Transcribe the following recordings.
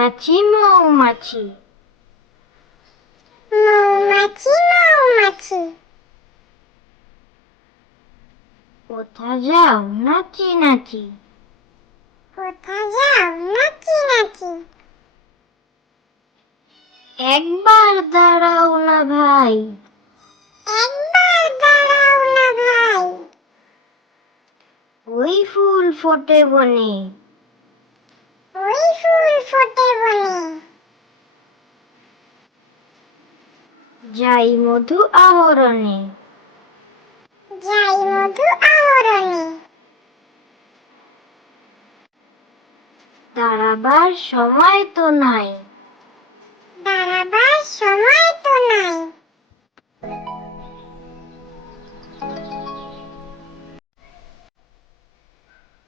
মৌমাছি মৌমাছি মৌমাছি মৌমাছি কোথা যাও নাচি নাচি কোথা যাও নাচি নাচি একবার দাঁড়াও না ভাই একবার দাঁড়াও না ভাই ওই ফুল ফোটে বনে ওই ফুল ফোটে বনে যাই মধু আহরণে যাই মধু আহরণে দাঁড়াবার সময় তো নাই দাঁড়াবার সময় তো নাই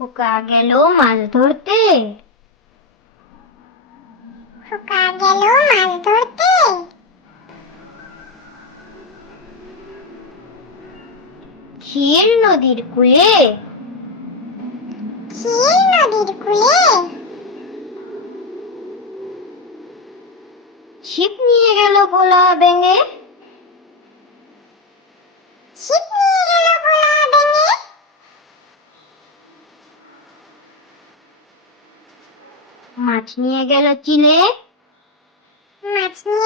খোকা গেল মাছ ধরতে খোকা গেল মাছ ধরতে ক্ষীর নদীর কূলে ক্ষীর নদীর কূলে ছিপ নিয়ে গেল ভোলা বেঙে ছিপ নিয়ে গেল ভোলা বেঙে মাছ নিয়ে গেল চিলে মাছ নিয়ে